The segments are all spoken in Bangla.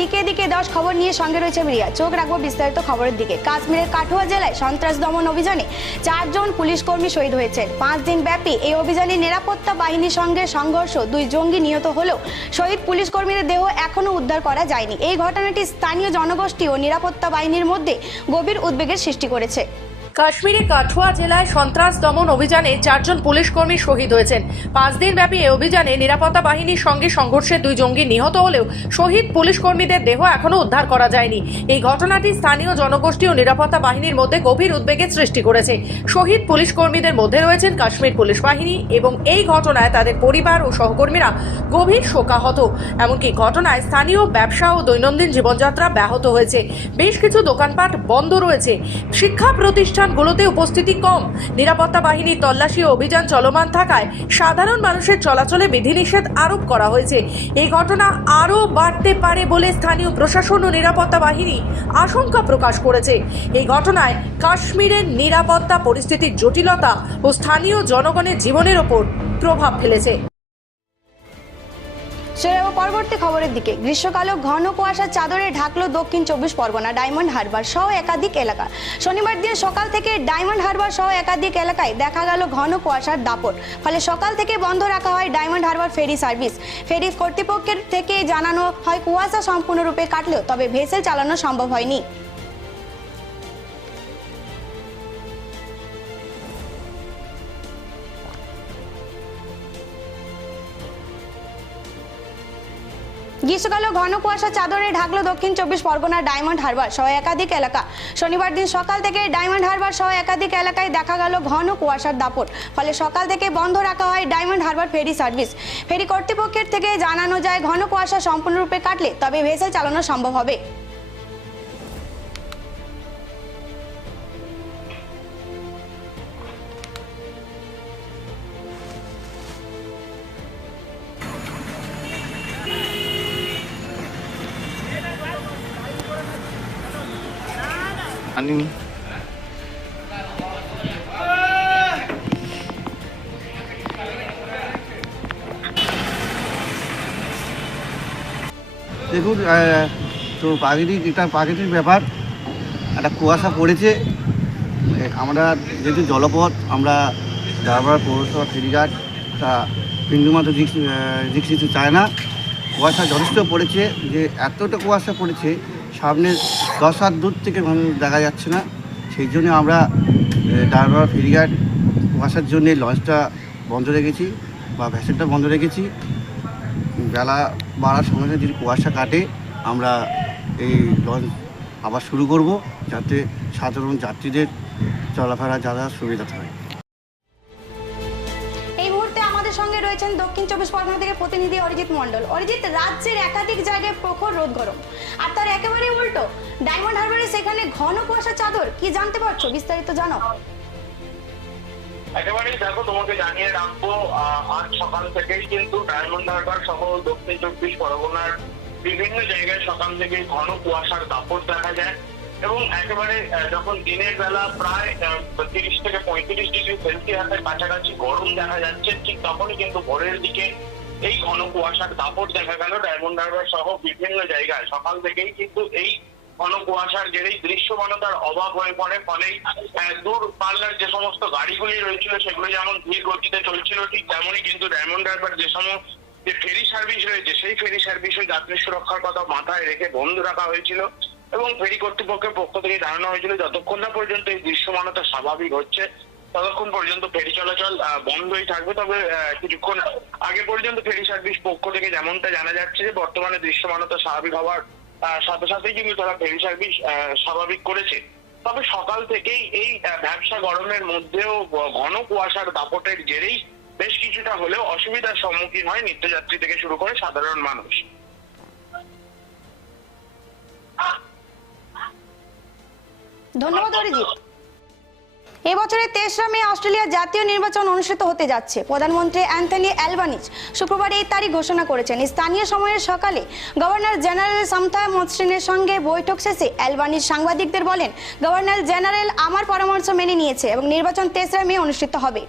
দিকে দিকে দশ খবর নিয়ে সঙ্গে রয়েছে মিডিয়া। চোখ রাখব বিস্তারিত খবরের দিকে। কাশ্মীরের কাঠুয়া জেলায় সন্ত্রাস দমন অভিযানে চারজন পুলিশ কর্মী শহীদ হয়েছেন। পাঁচ দিন ব্যাপী এই অভিযানে নিরাপত্তা বাহিনীর সঙ্গে সংঘর্ষ, দুই জঙ্গি নিহত হলেও শহীদ পুলিশ কর্মীদের দেহ এখনও উদ্ধার করা যায়নি। এই ঘটনাটি স্থানীয় জনগোষ্ঠী ও নিরাপত্তা বাহিনীর মধ্যে গভীর উদ্বেগের সৃষ্টি করেছে। কাশ্মীরে কাঠুয়া জেলায় সন্ত্রাস দমন অভিযানে চারজন পুলিশ কর্মী শহীদ হয়েছেন। পাঁচ দিন ব্যাপী এই অভিযানে নিরাপত্তা বাহিনীর সঙ্গে সংঘর্ষে দুই জঙ্গি নিহত হলেও শহীদ পুলিশ কর্মীদের দেহ এখনও উদ্ধার করা যায়নি। এই ঘটনাটি স্থানীয় জনগোষ্ঠী ও নিরাপত্তা বাহিনীর মধ্যে গভীর উদ্বেগের সৃষ্টি করেছে। শহীদ পুলিশ কর্মীদের মধ্যে রয়েছেন কাশ্মীর পুলিশ বাহিনী এবং এই ঘটনায় তাদের পরিবার ও সহকর্মীরা গভীর শোকাহত। এমনকি ঘটনায় স্থানীয় ব্যবসা ও দৈনন্দিন জীবনযাত্রা ব্যাহত হয়েছে। বেশ কিছু দোকানপাট বন্ধ রয়েছে। শিক্ষা প্রতিষ্ঠানগুলোতে উপস্থিতি কম। নিরাপত্তা বাহিনীর তল্লাশি অভিযান চলমান থাকায় সাধারণ মানুষের চলাচলে বিধিনিষেধ আরোপ করা হয়েছে। এই ঘটনা আরও বাড়তে পারে বলে স্থানীয় প্রশাসন ও নিরাপত্তা বাহিনী আশঙ্কা প্রকাশ করেছে। এই ঘটনায় কাশ্মীরের নিরাপত্তা পরিস্থিতির জটিলতা ও স্থানীয় জনগণের জীবনের ওপর প্রভাব ফেলেছে। সেরে যাব পরবর্তী খবরের দিকে। গ্রীষ্মকালে ঘন কুয়াশার চাদরে ঢাকলো দক্ষিণ চব্বিশ পরগনা, ডায়মন্ড হারবার সহ একাধিক এলাকা। শনিবার দিন সকাল থেকে ডায়মন্ড হারবার সহ একাধিক এলাকায় দেখা গেল ঘন কুয়াশার দাপট। ফলে সকাল থেকে বন্ধ রাখা হয় Diamond Harbour ferry service. Ferry কর্তৃপক্ষের থেকে জানানো হয় কুয়াশা সম্পূর্ণরূপে কাটলেও তবে ভেসেল চালানো সম্ভব হয়নি। গ্রীষ্মকালে ঘন কুয়াশা চাদরে ঢাকলো দক্ষিণ চব্বিশ পরগনার ডায়মন্ড হারবার সহ একাধিক এলাকা। শনিবার দিন সকাল থেকে ডায়মন্ড হারবার সহ একাধিক এলাকায় দেখা গেল ঘন কুয়াশার দাপট। ফলে সকাল থেকে বন্ধ রাখা হয় Diamond Harbour ferry service. Ferry কর্তৃপক্ষের থেকে জানানো যায়, ঘন কুয়াশা সম্পূর্ণরূপে কাটলে তবে ভেসেল চালানো সম্ভব হবে। আনিনি। দেখুন তো প্রাকৃতিক, এটা প্রাকৃতিক ব্যাপার। একটা কুয়াশা পড়েছে। আমরা যেহেতু জলপথ, আমরা যাবার পৌরসভা ফেরিঘাট, তা বিন্দুমাত্র নিতে চায় না। কুয়াশা যথেষ্ট পড়েছে। যে এতটা কুয়াশা পড়েছে সামনে দশ হাত দূর থেকে দেখা যাচ্ছে না। সেই জন্য আমরা ডারবার ফেরিঘাট কুয়াশার জন্য লঞ্চটা বন্ধ রেখেছি বা ভ্যাসেলটা বন্ধ রেখেছি। বেলা বাড়ার সময় সঙ্গে যদি কুয়াশা কাটে, আমরা এই লঞ্চ আবার শুরু করব যাতে সাধারণ যাত্রীদের চলাফেরা যাতায়াত সুবিধা হয় রয়েছেন দক্ষিণ চব্বিশ পরগনা থেকে প্রতিনিধি অরিজিৎ মণ্ডল। অরিজিৎ, রাজ্যের একাধিক জায়গায় প্রখর রোদ গরম। আর তার একেবারে উল্টো, ডায়মন্ড হারবারে সেখানে ঘন কুয়াশা চাদর। কি জানতে পারছ? বিস্তারিত জানো। একেবারেই দেখো, তোমাকে জানিয়ে রাখব আজ সকাল থেকেই কিন্তু ডায়মন্ড হারবার সহ দক্ষিণ চব্বিশ পরগনার বিভিন্ন জায়গায় সকাল থেকে ঘন কুয়াশার দাপট দেখা যায়। এবং একেবারে যখন দিনের বেলা প্রায় তিরিশ থেকে পঁয়ত্রিশ ডিগ্রি সেলসিয়াসের কাছাকাছি গরম দেখা যাচ্ছে, ঠিক তখনই কিন্তু ভোরের দিকে এই ঘন কুয়াশার দাপট দেখা গেল। ডায়মন্ড হারবার সহ বিভিন্ন জায়গায় সকাল থেকেই কিন্তু এই ঘন কুয়াশার জেরেই দৃশ্যমানতার অভাব হয়ে পড়ে। ফলে দূর পাল্লার যে সমস্ত গাড়িগুলি রয়েছিল, সেগুলো যেমন ধীর গতিতে চলছিল, ঠিক তেমনই কিন্তু ডায়মন্ড হারবার যে সমস্ত যে ফেরি সার্ভিস রয়েছে, সেই ফেরি সার্ভিসও যাত্রী সুরক্ষার কথা মাথায় রেখে বন্ধ রাখা হয়েছিল। এবং ফেরি কর্তৃপক্ষের পক্ষ থেকে জানানো হয়েছিল যতক্ষণ না পর্যন্ত এই দৃশ্যমানতা স্বাভাবিক হচ্ছে, ততক্ষণ পর্যন্ত ফেরি চলাচল বন্ধই থাকবে। তবে কিছুক্ষণ আগে পর্যন্ত ফেরি সার্ভিস পক্ষ থেকে যেমনটা জানা যাচ্ছে যে বর্তমানে দৃশ্যমানতা স্বাভাবিক হওয়ার সাথে সাথেই কিন্তু তারা ফেরি সার্ভিস স্বাভাবিক করেছে। তবে সকাল থেকেই এই ব্যবসা গরমের মধ্যেও ঘন কুয়াশার দাপটের জেরেই বেশ কিছুটা হলেও অসুবিধার সম্মুখীন হয় নিত্যযাত্রী থেকে শুরু করে সাধারণ মানুষ। ধন্যবাদ অরিজিৎ। এবছরের তেসরা মে অস্ট্রেলিয়ার জাতীয় নির্বাচন অনুষ্ঠিত হতে যাচ্ছে। প্রধানমন্ত্রী অ্যান্থনি অ্যালবানিজ শুক্রবার এই তারিখ ঘোষণা করেছেন। স্থানীয় সময়ের সকালে গভর্নর জেনারেল সামথা মসৃণের সঙ্গে বৈঠক শেষে অ্যালবানিজ সাংবাদিকদের বলেন, গভর্নর জেনারেল আমার পরামর্শ মেনে নিয়েছে এবং নির্বাচন তেসরা মে অনুষ্ঠিত হবে।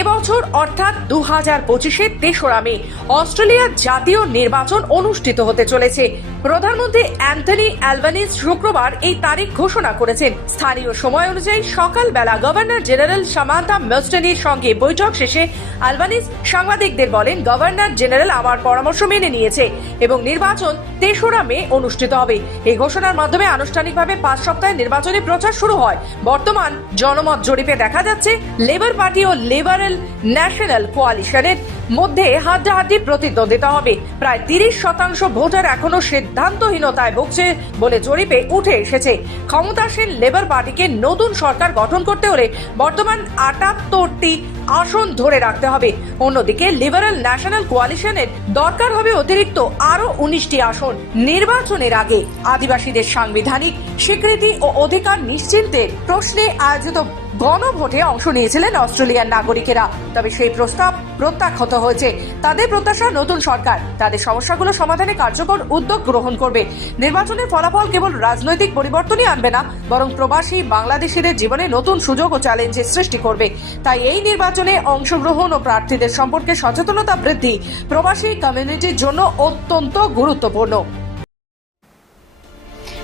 এবছর অর্থাৎ দু হাজার পঁচিশের তেসরা মে অস্ট্রেলিয়ার জাতীয় নির্বাচন অনুষ্ঠিত হতে চলেছে। প্রধানমন্ত্রী অ্যান্থনি অ্যালবানিস শুক্রবার এই তারিখ ঘোষণা করেছেন। স্থানীয় সময় অনুযায়ী সকালবেলা গভর্নর জেনারেল সামান্তা মেস্টেনির সঙ্গে বৈঠক শেষে অ্যালবানিস সাংবাদিকদের বলেন, গভর্নর জেনারেল আমার পরামর্শ মেনে নিয়েছে এবং নির্বাচন তেসরা মে অনুষ্ঠিত হবে। এই ঘোষণার মাধ্যমে আনুষ্ঠানিকভাবে পাঁচ সপ্তাহে নির্বাচনী প্রচার শুরু হয়। বর্তমান জনমত জরিপে দেখা যাচ্ছে, লেবার পার্টি ও লিবারেল ন্যাশনাল কোয়ালিশনের মধ্যে হাড্ডাহাড্ডি প্রতিদ্বন্দ্বিতা হবে। প্রায় তিরিশ শতাংশ ভোটার এখনও সিদ্ধান্তহীনতায় ভুগছে বলে জরিপে উঠে এসেছে। ক্ষমতাসীন লেবার পার্টিকে নতুন সরকার গঠন করতে হলে বর্তমান আটাত্তরটি আসন ধরে রাখতে হবে। অন্যদিকে লিবারেল ন্যাশনাল কোয়ালিশনের দরকার হবে অতিরিক্ত আরও উনিশটি আসন। নির্বাচনের আগে আদিবাসীদের সাংবিধানিক স্বীকৃতি ও অধিকার নিশ্চিন্তের প্রশ্নে আয়োজিত গণভোটে অংশ নিয়েছিলেন অস্ট্রেলিয়ার নাগরিকেরা। তবে সেই প্রস্তাব প্রত্যাখ্যাত হয়েছে। তাদের প্রত্যাশা নতুন সরকার। তাদের সমস্যাগুলো সমাধানে কার্যকর উদ্যোগ গ্রহণ করবে। নির্বাচনের ফলাফল কেবল রাজনৈতিক পরিবর্তনই আনবে না, বরং প্রবাসী বাংলাদেশিদের জীবনে নতুন সুযোগ ও চ্যালেঞ্জের সৃষ্টি করবে। তাই এই নির্বাচনে অংশগ্রহণ ও প্রার্থীদের সম্পর্কে সচেতনতা বৃদ্ধি প্রবাসী কমিউনিটির জন্য অত্যন্ত গুরুত্বপূর্ণ।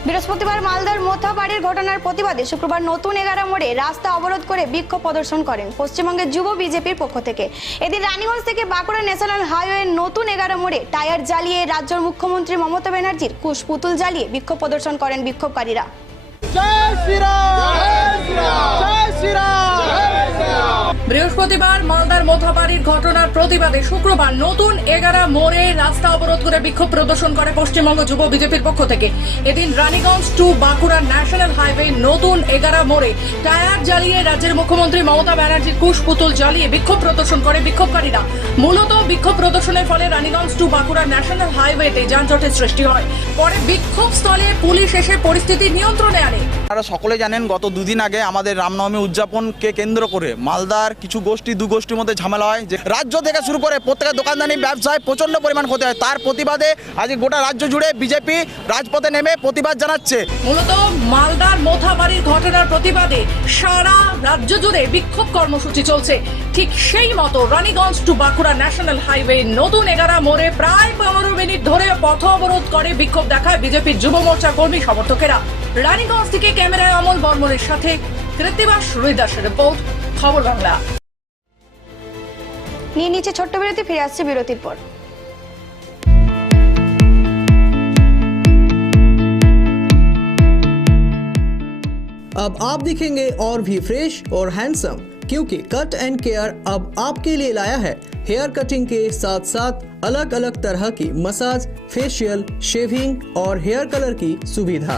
বৃহস্পতিবার মালদার মোথা বাড়ির ঘটনার প্রতিবাদে শুক্রবার নতুন এগারো মোড়ে রাস্তা অবরোধ করে বিক্ষোভ প্রদর্শন করেন পশ্চিমবঙ্গের যুব বিজেপির পক্ষ থেকে। এদিন রানীগঞ্জ থেকে বাঁকুড়া ন্যাশনাল হাইওয়ে নতুন এগারো মোড়ে টায়ার জ্বালিয়ে রাজ্যের মুখ্যমন্ত্রী মমতা ব্যানার্জির কুশ পুতুল জ্বালিয়ে বিক্ষোভ প্রদর্শন করেন বিক্ষোভকারীরা। বৃহস্পতিবার মালদার মোথাবাড়ির ঘটনার প্রতিবাদে শুক্রবার নতুন এগারা মোড়ে রাস্তা অবরোধ করে বিক্ষোভ প্রদর্শন করে পশ্চিমবঙ্গ যুব বিজেপির পক্ষ থেকে। এদিন Raniganj to Bankura national highway নতুন এগারা মোড়ে টায়ার জ্বালিয়ে রাজ্যের মুখ্যমন্ত্রী মমতা ব্যানার্জির কুশ পুতুল জ্বালিয়ে বিক্ষোভ প্রদর্শন করে বিক্ষোভকারীরা। মূলত বিক্ষোভ প্রদর্শনের ফলে রানীগঞ্জ টু বাঁকুড়া ন্যাশনাল হাইওয়েতে যানজটের সৃষ্টি হয়। পরে বিক্ষোভ স্থলে পুলিশ এসে পরিস্থিতি নিয়ন্ত্রণে আনে। আপনারা সকলে জানেন, গত দুদিন আগে আমাদের রামনবমী উদযাপনকে কেন্দ্র করে মালদার কিছু গোষ্ঠী, দু গোষ্ঠীর মধ্যে ঝামেলা হয় যে রাজ্য থেকে শুরু করে প্রত্যেকের দোকানদানি ব্যবসায় প্রচণ্ড পরিমাণ ক্ষতি হয়। তার প্রতিবাদে আজ গোটা রাজ্য জুড়ে বিজেপি রাজপথে নেমে প্রতিবাদ জানাচ্ছে। মূলত মালদার মোথাবাড়ির ঘটনার প্রতিবাদে সারা রাজ্য জুড়ে বিক্ষোভ কর্মসূচি চলছে। ঠিক সেই মতো Raniganj to Bankura national highway নতুন এগারা মোড়ে প্রায় পনেরো মিনিট ধরে পথ অবরোধ করে বিক্ষোভ দেখায় বিজেপির যুব মোর্চা কর্মী সমর্থকেরা। রানীগঞ্জ থেকে ক্যামেরায় অমল বর্মনের সাথে কৃত্তিবাস রুইদাসের রিপোর্ট খবর বাংলা নিয়ে নিচে ছোট্ট বিরতি ফিরে আসছে বিরতির পর अब आप दिखेंगे और भी फ्रेश और हैंडसम क्योंकि कट एंड केयर अब आपके लिए लाया है हेयर कटिंग के साथ साथ अलग अलग तरह की मसाज फेशियल शेविंग और हेयर कलर की सुविधा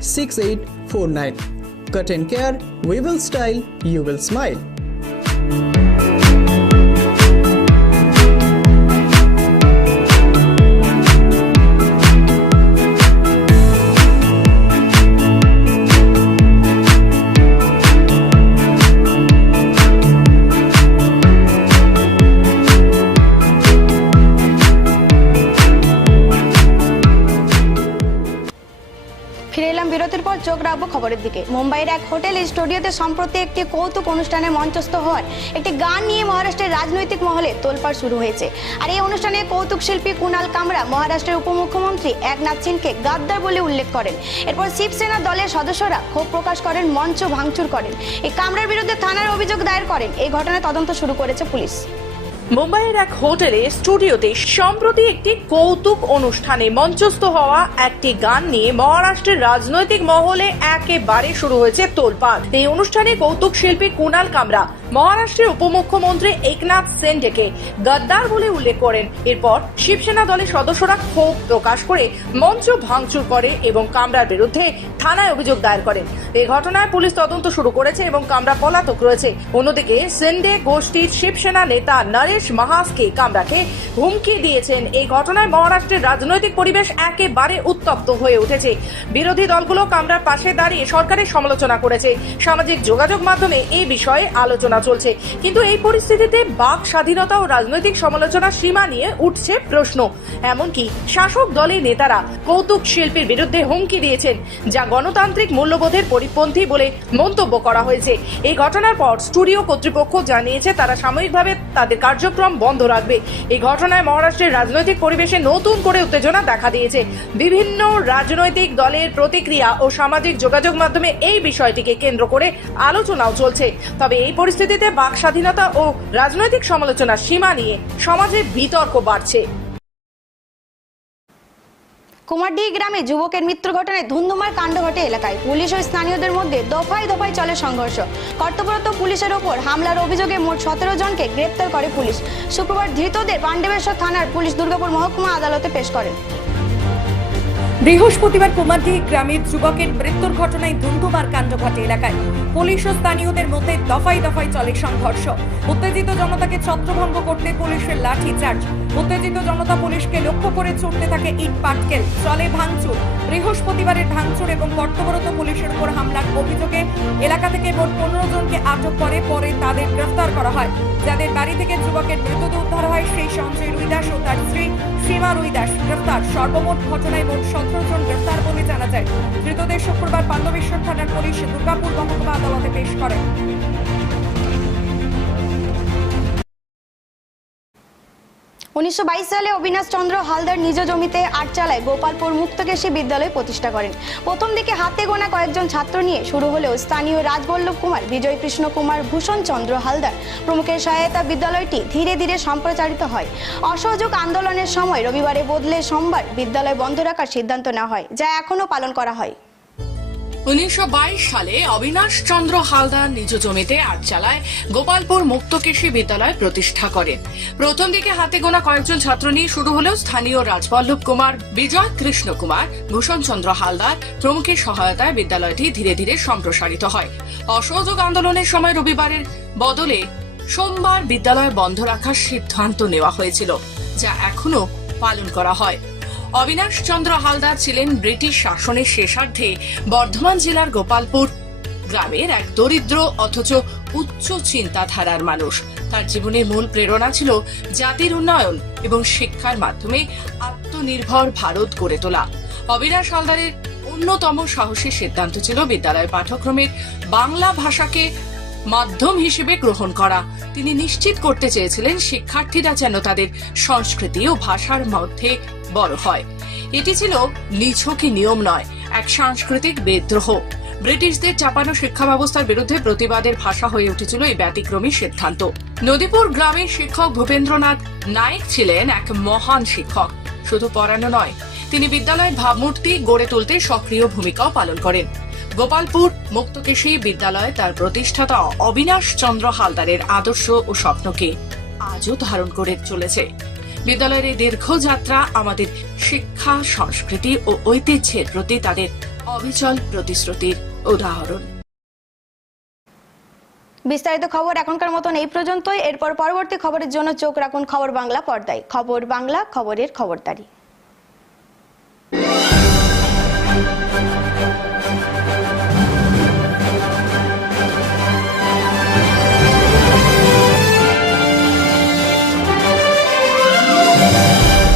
6849. Cut and care, we will style, you will smile. রাখব খবরের দিকে। মুম্বাইয়ের এক হোটেল স্টুডিওতে সম্প্রতি একটি কৌতুক অনুষ্ঠানে মঞ্চস্থ হওয়ার একটি গান নিয়ে মহারাষ্ট্রের রাজনৈতিক মহলে তোলপাড় শুরু হয়েছে। আর এই অনুষ্ঠানে কৌতুক শিল্পী কুনাল কামরা, মহারাষ্ট্রের উপমুখ্যমন্ত্রী একনাথ সিংকে গাদ্দার বলে উল্লেখ করেন। এরপর শিবসেনা দলের সদস্যরা ক্ষোভ প্রকাশ করেন, মঞ্চ ভাঙচুর করেন। এই কামরার বিরুদ্ধে থানার অভিযোগ দায়ের করেন। এই ঘটনায় তদন্ত শুরু করেছে পুলিশ। মুম্বাইয়ের এক হোটেলে স্টুডিওতে সম্প্রতি একটি কৌতুক অনুষ্ঠানে মঞ্চস্থ হওয়া একটি গান নিয়ে মহারাষ্ট্রের রাজনৈতিক মহলে একেবারে শুরু হয়েছে তোলপাট এই অনুষ্ঠানে কৌতুক শিল্পী কুনাল কামরা মহারাষ্ট্রের উপমুখ্যমন্ত্রী একনাথ সেন্ডেকে গদ্দার বলে উল্লেখ করেন। এরপর শিবসেনা দলের সদস্যরা ক্ষোভ প্রকাশ করে মঞ্চ ভাঙচুর করে এবং কামরার বিরুদ্ধে থানায় অভিযোগ দায়ের করেন। এই ঘটনায় পুলিশ তদন্ত শুরু করেছে এবং কামরা পলাতক রয়েছে। অন্যদিকে সেন্ডে গোষ্ঠীর শিবসেনা নেতা নরেশ মাহাসকে কামরাকে হুমকি দিয়েছেন। এই ঘটনায় মহারাষ্ট্রের রাজনৈতিক পরিবেশ একেবারে উত্তপ্ত হয়ে উঠেছে। বিরোধী দলগুলো কামরার পাশে দাঁড়িয়ে সরকারের সমালোচনা করেছে। সামাজিক যোগাযোগ মাধ্যমে এই বিষয়ে আলোচনা চলছে। কিন্তু এই পরিস্থিতিতে বাক স্বাধীনতা ও রাজনৈতিক সমালোচনার সীমা নিয়ে উঠছে প্রশ্ন। এমনকি শাসক দলের নেতারা কৌতুক শিল্পীর বিরুদ্ধে হুমকি দিয়েছেন, যা গণতান্ত্রিক মূল্যবোধের পরিপন্থী বলে মন্তব্য করা হয়েছে। এই ঘটনার পর স্টুডিও কর্তৃপক্ষ জানিয়েছে, তারা সাময়িকভাবে তাদের কার্যক্রম বন্ধ রাখবে। এই ঘটনায় মহারাষ্ট্রের রাজনৈতিক পরিবেশে নতুন করে উত্তেজনা দেখা দিয়েছে। বিভিন্ন রাজনৈতিক দলের প্রতিক্রিয়া ও সামাজিক যোগাযোগ মাধ্যমে এই বিষয়টিকে কেন্দ্র করে আলোচনাও চলছে। তবে এই পরিস্থিতিতে বাক স্বাধীনতা ও রাজনৈতিক সমালোচনার সীমা নিয়ে সমাজে বিতর্ক বাড়ছে। কুমারডিহি গ্রামে যুবকের মৃত্যু ঘটনায় ধুন্ধুমার কাণ্ড ঘটে এলাকায়। পুলিশ ও স্থানীয়দের মধ্যে দফায় দফায় চলে সংঘর্ষ। কর্তব্যরত পুলিশের ওপর হামলার অভিযোগে মোট সতেরো জনকে গ্রেপ্তার করে পুলিশ। শুক্রবার ধৃতদের পাণ্ডবেশ্বর থানার পুলিশ দুর্গাপুর মহকুমা আদালতে পেশ করেন। বৃহস্পতিবার কুমারডিহি গ্রামের যুবকের মৃত্যুর ঘটনায় ধুন্ধুমার কাণ্ড ঘটে এলাকায়। পুলিশ ও স্থানীয়দের মধ্যে দফায় দফায় চলে সংঘর্ষ। উত্তেজিত জনতাকে ছত্রভঙ্গ করতে পুলিশের লাঠি চার্জ উত্তেজিত জনতা পুলিশকে লক্ষ্য করে ছুটতে থাকে ইট পাটকেল। চলে ভাঙচুর। বৃহস্পতিবারের ভাঙচুর এবং কর্তব্যরত পুলিশের উপর হামলার অভিযোগে এলাকা থেকে মোট পনেরো জনকে আটক করে, পরে তাদের গ্রেফতার করা হয়। যাদের বাড়ি থেকে যুবকের মৃতদেহ উদ্ধার হয়, সেই সঞ্জয় রুইদাস ও তার স্ত্রী সীমা রুইদাস গ্রেফতার। সর্বমোট ঘটনায় মোট সতেরো জন গ্রেফতার বলে জানা যায়। ধৃতদের শুক্রবার পাণ্ডবেশ্বর থানার পুলিশ দুর্গাপুর মহকুমা আদালতে পেশ করে উনিশশো বাইশ সালে অবিনাশ চন্দ্র হালদার নিজ জমিতে আটচালায় গোপালপুর মুক্তকেশী বিদ্যালয় প্রতিষ্ঠা করেন। প্রথম দিকে হাতে গোনা কয়েকজন ছাত্র নিয়ে শুরু হলেও স্থানীয় রাজবল্লভ কুমার বিজয় কৃষ্ণ কুমার, ভূষণ চন্দ্র হালদার প্রমুখের সহায়তা বিদ্যালয়টি ধীরে ধীরে সম্প্রচারিত হয়। অসহযোগ আন্দোলনের সময় রবিবারে বদলে সোমবার বিদ্যালয় বন্ধ রাখার সিদ্ধান্ত নেওয়া হয়, যা এখনও পালন করা হয়। উনিশশো বাইশ সালে অবিনাশ চন্দ্র হালদার নিজ জমিতে আটচালায় গোপালপুর মুক্তকেশী বিদ্যালয় প্রতিষ্ঠা করেন প্রথম দিকে হাতে গোনা কয়েকজন ছাত্র নিয়ে শুরু হলেও স্থানীয় রাজবল্লভ কুমার, বিজয় কৃষ্ণ কুমার, ভূষণ চন্দ্র হালদার প্রমুখের সহায়তায় বিদ্যালয়টি ধীরে ধীরে সম্প্রসারিত হয়। অসহযোগ আন্দোলনের সময় রবিবারের বদলে সোমবার বিদ্যালয় বন্ধ রাখার সিদ্ধান্ত নেওয়া হয়েছিল, যা এখনও পালন করা হয়। অবিনাশ চন্দ্র হালদার ছিলেন ব্রিটিশ শাসনের শেষার্ধে বর্ধমান জেলার গোপালপুর গ্রামের এক দরিদ্র অথচ উচ্চ চিন্তাধারার মানুষ। তার জীবনের মূল প্রেরণা ছিল জাতির উন্নয়ন এবং শিক্ষার মাধ্যমে আত্মনির্ভর ভারত গড়ে তোলা। অবিনাশ হালদারের অন্যতম সাহসী সিদ্ধান্ত ছিল বিদ্যালয় পাঠ্যক্রমের বাংলা ভাষাকে মাধ্যম হিসেবে গ্রহণ করা। তিনি নিশ্চিত করতে চেয়েছিলেন শিক্ষার্থীরা যেন তাদের সংস্কৃতি ও ভাষার মধ্যে বড় হয়। এটি ছিল নিছকই নিয়ম নয়, এক সাংস্কৃতিক বিদ্রোহ। ব্রিটিশদের চাপানো শিক্ষা ব্যবস্থার বিরুদ্ধে প্রতিবাদের ভাষা হয়ে উঠেছিল এই ব্যতিক্রমী সিদ্ধান্ত। নদীপুর গ্রামের শিক্ষক ভূপেন্দ্রনাথ নায়েক ছিলেন এক মহান শিক্ষক। শুধু পড়ানো নয়, তিনি বিদ্যালয়ের ভাবমূর্তি গড়ে তুলতে সক্রিয় ভূমিকাও পালন করেন। গোপালপুর মুক্তকেশী বিদ্যালয় তার প্রতিষ্ঠাতা অবিনাশ চন্দ্র হালদারের আদর্শ ও স্বপ্নকে আজও ধারণ করে চলেছে। বিদ্যালয়ের এই দীর্ঘ যাত্রা আমাদের শিক্ষা, সংস্কৃতি ও ঐতিহ্যের প্রতি তাদের অবিচল প্রতিশ্রুতির উদাহরণ। বিস্তারিত খবর এখনকার মতন এই পর্যন্তই। এরপর পরবর্তী খবরের জন্য চোখ রাখুন খবর বাংলা পর্দায়। খবর বাংলা, খবরের খবরদারি।